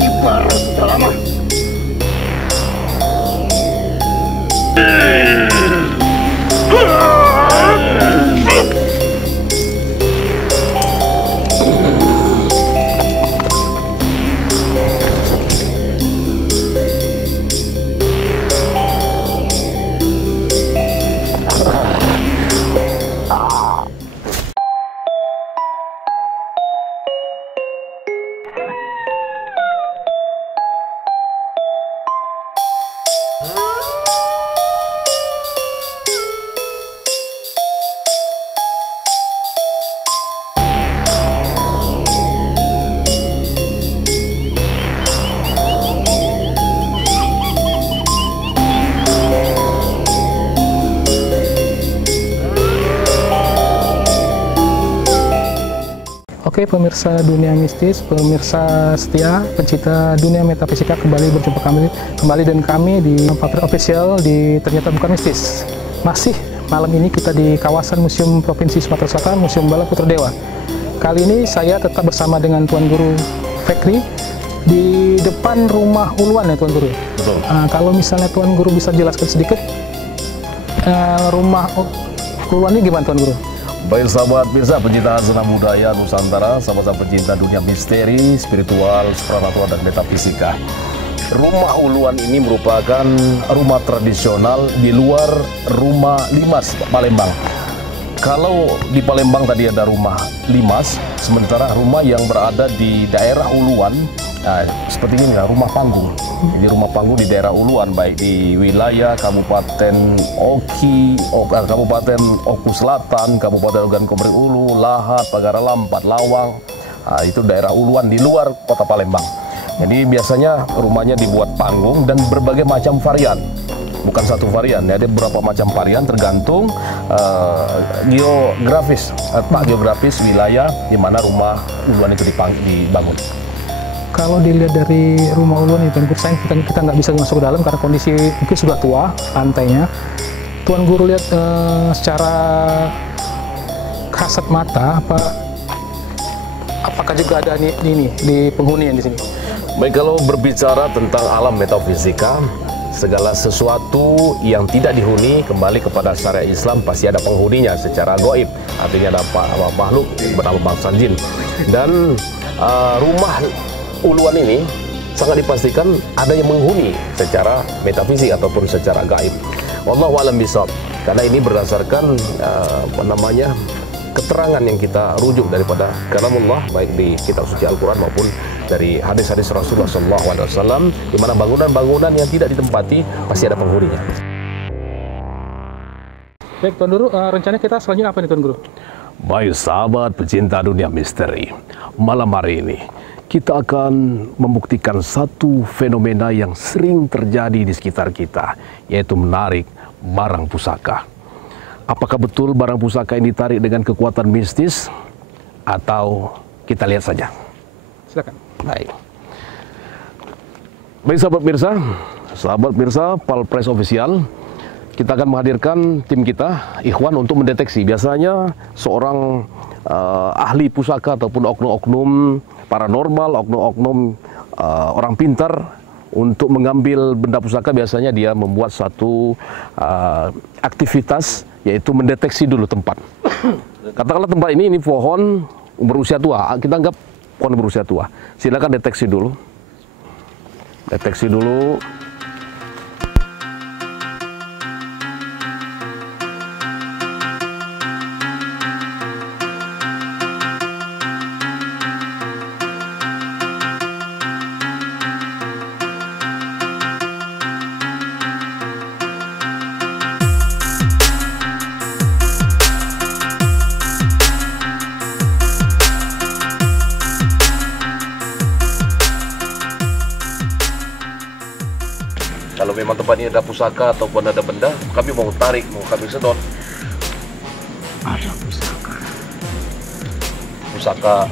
Akbar. Sudah lama. Oke pemirsa dunia mistis, pemirsa setia, pencinta dunia metafisika, kembali berjumpa kembali dengan kami di Papir Official di Ternyata Bukan Mistis. Masih malam ini kita di kawasan Museum Provinsi Sumatera Selatan, Museum Bala Putra Dewa. Kali ini saya tetap bersama dengan Tuan Guru Fikri di depan rumah Uluan ya Tuan Guru. Betul. Kalau misalnya Tuan Guru bisa jelaskan sedikit rumah Uluan ini gimana Tuan Guru? Baik sahabat pemirsa pencinta zona budaya Nusantara, sahabat-sahabat pencinta dunia misteri, spiritual, supranatural dan metafisika. Rumah Uluan ini merupakan rumah tradisional di luar rumah Limas Palembang. Kalau di Palembang tadi ada rumah Limas, sementara rumah yang berada di daerah Uluan, nah, seperti ini ya, rumah panggung. Ini rumah panggung di daerah Uluan, baik di wilayah Kabupaten Kabupaten Oku Selatan, Kabupaten Ogan Komering Ulu, Lahat, Pagara Lampat, Lawang. Nah, itu daerah Uluan di luar kota Palembang. Jadi biasanya rumahnya dibuat panggung dan berbagai macam varian. Bukan satu varian, ya, ada beberapa macam varian tergantung geografis, geografis wilayah di mana rumah Uluan itu dibangun. Kalau dilihat dari rumah Uluan itu, kita nggak bisa masuk ke dalam karena kondisi mungkin sudah tua lantainya. Tuan Guru lihat secara kasat mata apakah juga ada di penghuni yang di sini? Baik, kalau berbicara tentang alam metafisika, segala sesuatu yang tidak dihuni kembali kepada syariat Islam pasti ada penghuninya secara goib, artinya ada makhluk bernama bangsa jin. Dan rumah Uluan ini sangat dipastikan ada yang menghuni secara metafisik ataupun secara gaib. Wallahu a'lam bishawab. Karena ini berdasarkan keterangan yang kita rujuk daripada kalamullah, baik di kitab suci Al-Quran maupun dari hadis-hadis Rasulullah SAW, di mana bangunan-bangunan yang tidak ditempati pasti ada penghuninya. Baik Tuan Guru, rencananya kita selanjutnya apa nih Tuan Guru? Baik sahabat pecinta dunia misteri, malam hari ini kita akan membuktikan satu fenomena yang sering terjadi di sekitar kita, yaitu menarik barang pusaka. Apakah betul barang pusaka ini ditarik dengan kekuatan mistis, atau kita lihat saja? Silakan. Baik. Baik sahabat mirsa, Palpres Official, kita akan menghadirkan tim kita, Ikhwan, untuk mendeteksi. Biasanya seorang ahli pusaka ataupun oknum-oknum paranormal, oknum-oknum orang pintar untuk mengambil benda pusaka, biasanya dia membuat satu aktivitas, yaitu mendeteksi dulu tempat. Katakanlah tempat ini pohon berusia tua, kita anggap pohon berusia tua. Silakan deteksi dulu. Deteksi dulu. Kalau memang tempat ini ada pusaka ataupun ada benda, kami mau tarik, mau kami sedot. Ada pusaka.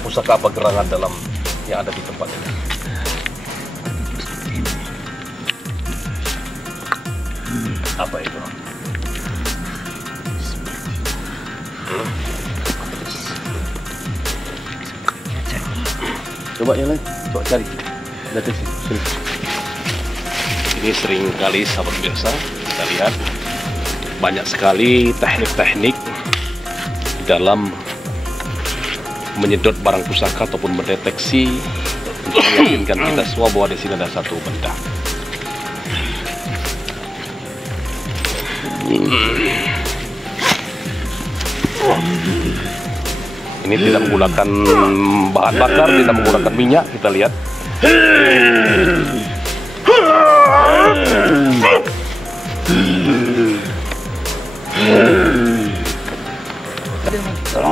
Pusaka apa gerangan dalam yang ada di tempat ini? Apa itu? Coba yang lain, coba cari. Ini sering kali sahabat pemirsa kita lihat banyak sekali teknik-teknik dalam menyedot barang pusaka ataupun mendeteksi untuk meyakinkan kita semua bahwa di sini ada satu benda. Ini tidak menggunakan bahan bakar, tidak menggunakan minyak, kita lihat.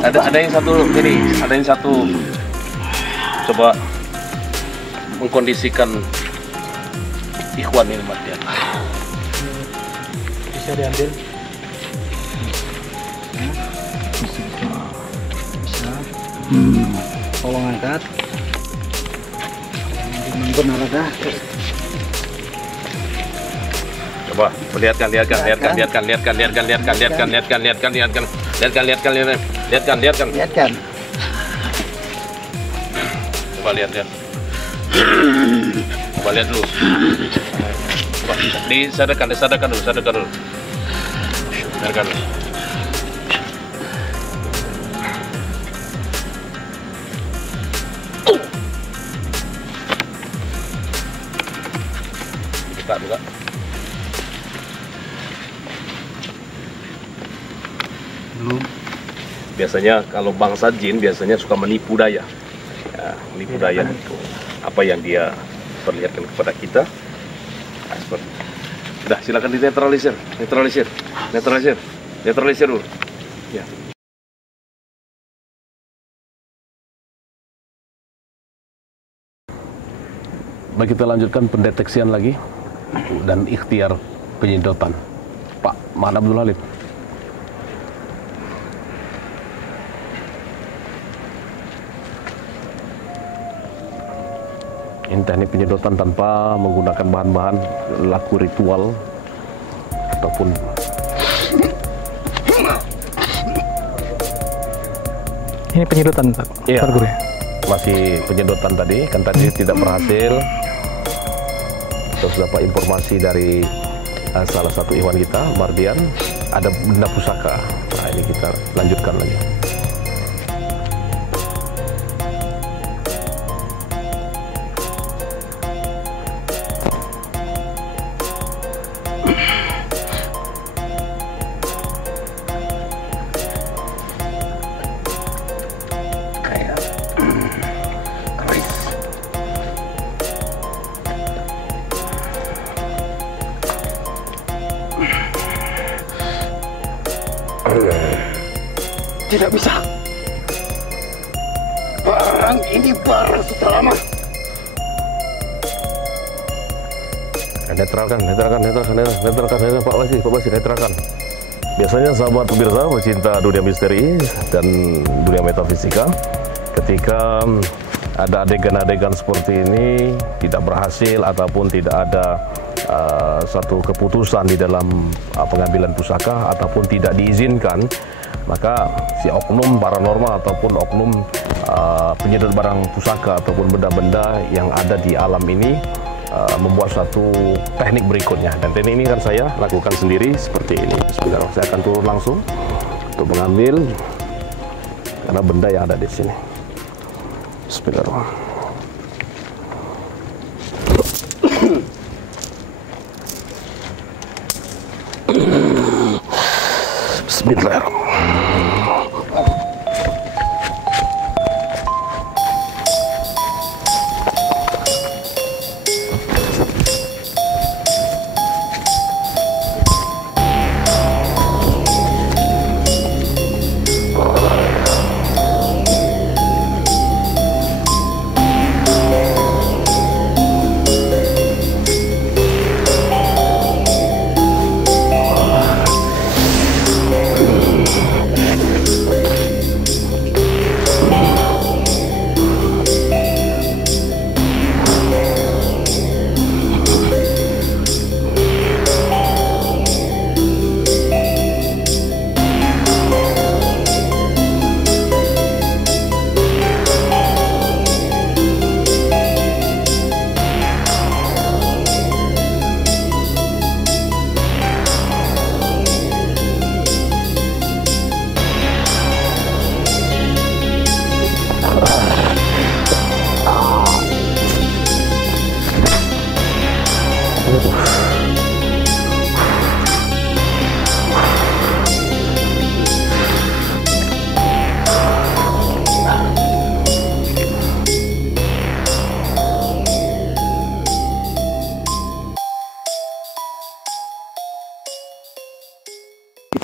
Ada yang satu ini, ada yang satu coba mengkondisikan ikhwan ini matian. Bisa diambil. Tolong angkat. Benar ada. Coba lihatkan. Coba lihat. Coba lihat dulu. Coba disadarkan dulu. Sadarkan. Kita buka. Belum. Biasanya kalau bangsa jin biasanya suka menipu daya. Ya, menipu daya itu apa yang dia perlihatkan kepada kita. Nah, seperti. Sudah, silakan dinetralisir. Netralisir dulu. Ya. Baik, kita lanjutkan pendeteksian lagi dan ikhtiar penyedotan. Pak Maan Abdul Halid. Ini teknik penyedotan tanpa menggunakan bahan-bahan laku ritual ataupun Ini penyedotan, Pak. Iya. Pak Guru. Masih penyedotan tadi, kan tadi tidak berhasil. Terus dapat informasi dari salah satu ikhwan kita, Mardian, ada benda pusaka. Nah, ini kita lanjutkan lagi. Tidak bisa. Barang ini barang sudah lama. Netralkan, Pak Basir, netralkan. Biasanya sahabat pemirsa pecinta dunia misteri dan dunia metafisika, ketika ada adegan-adegan seperti ini tidak berhasil ataupun tidak ada satu keputusan di dalam pengambilan pusaka ataupun tidak diizinkan, maka si oknum paranormal ataupun oknum penyedot barang pusaka ataupun benda-benda yang ada di alam ini membuat satu teknik berikutnya. Dan teknik ini kan saya lakukan sendiri seperti ini. Bismillah, saya akan turun langsung untuk mengambil karena benda yang ada di sini. Bismillah. Bismillahirrahmanirrahim.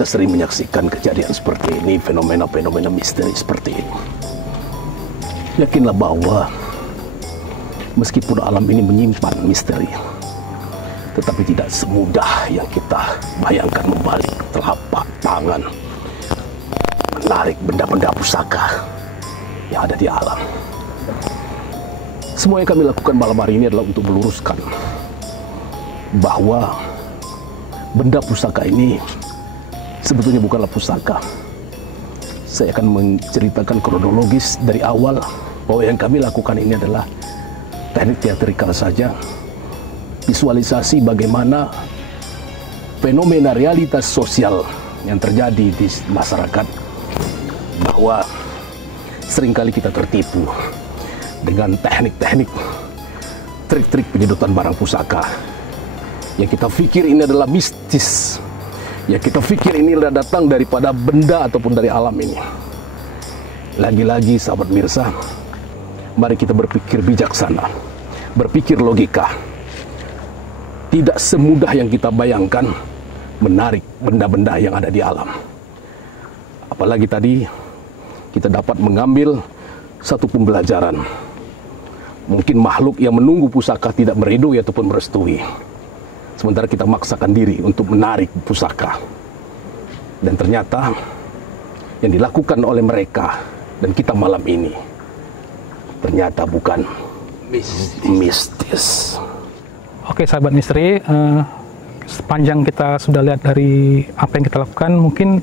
sering menyaksikan kejadian seperti ini, fenomena-fenomena misteri seperti ini. Yakinlah bahwa meskipun alam ini menyimpan misteri, tetapi tidak semudah yang kita bayangkan membalik telapak tangan, menarik benda-benda pusaka yang ada di alam. Semua yang kami lakukan malam hari ini adalah untuk meluruskan bahwa benda pusaka ini sebetulnya bukanlah pusaka. Saya akan menceritakan kronologis dari awal bahwa yang kami lakukan ini adalah teknik teatrikal saja, visualisasi bagaimana fenomena realitas sosial yang terjadi di masyarakat, bahwa seringkali kita tertipu dengan teknik-teknik, trik-trik penyedotan barang pusaka yang kita pikir ini adalah mistis, yang kita pikir ini adalah datang daripada benda ataupun dari alam ini. Lagi-lagi sahabat Mirsa, mari kita berpikir bijaksana, berpikir logika. Tidak semudah yang kita bayangkan menarik benda-benda yang ada di alam. Apalagi tadi kita dapat mengambil satu pembelajaran. Mungkin makhluk yang menunggu pusaka tidak meridoi ataupun merestui, sementara kita maksakan diri untuk menarik pusaka. Dan ternyata yang dilakukan oleh mereka dan kita malam ini ternyata bukan mistis. Oke sahabat misteri, sepanjang kita sudah lihat dari apa yang kita lakukan, mungkin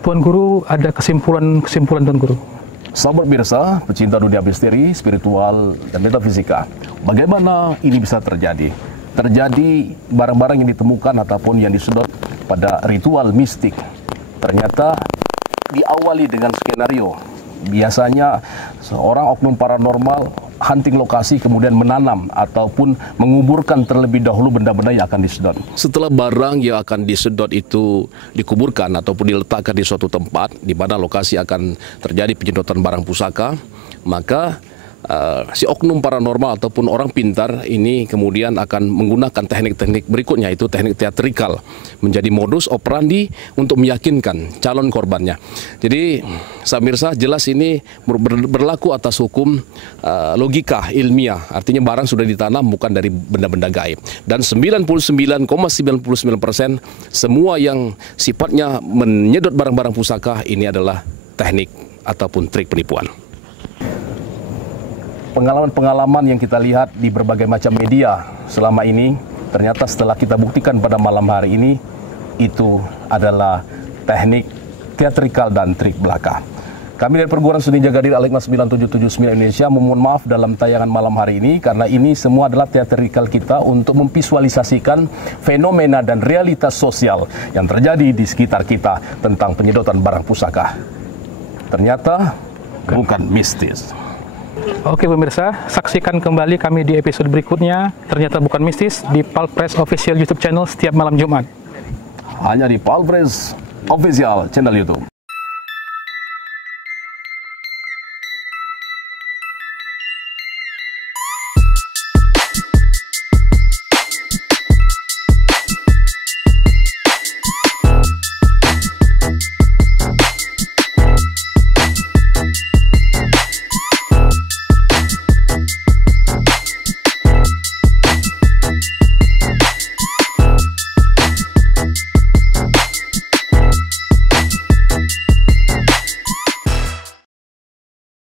Tuan Guru ada kesimpulan Tuan Guru. Sahabat Mirsa, pecinta dunia misteri, spiritual, dan metafisika, bagaimana ini bisa terjadi? Terjadi barang-barang yang ditemukan ataupun yang disedot pada ritual mistik. Ternyata diawali dengan skenario. Biasanya seorang oknum paranormal hunting lokasi kemudian menanam ataupun menguburkan terlebih dahulu benda-benda yang akan disedot. Setelah barang yang akan disedot itu dikuburkan ataupun diletakkan di suatu tempat di mana lokasi akan terjadi penyedotan barang pusaka, maka si oknum paranormal ataupun orang pintar ini kemudian akan menggunakan teknik-teknik berikutnya, yaitu teknik teatrikal, menjadi modus operandi untuk meyakinkan calon korbannya. Jadi Samirsa, jelas ini berlaku atas hukum logika ilmiah, artinya barang sudah ditanam bukan dari benda-benda gaib. Dan 99,99% semua yang sifatnya menyedot barang-barang pusaka ini adalah teknik ataupun trik penipuan. Pengalaman-pengalaman yang kita lihat di berbagai macam media selama ini, ternyata setelah kita buktikan pada malam hari ini, itu adalah teknik teatrikal dan trik belaka. Kami dari Perguruan Seni Jaga Diri Al-Hikmah 9779 Indonesia memohon maaf dalam tayangan malam hari ini, karena ini semua adalah teatrikal kita untuk memvisualisasikan fenomena dan realitas sosial yang terjadi di sekitar kita tentang penyedotan barang pusaka. Ternyata bukan mistis. Oke pemirsa, saksikan kembali kami di episode berikutnya, ternyata bukan mistis, di Palpres Official YouTube Channel setiap malam Jumat. Hanya di Palpres Official Channel YouTube.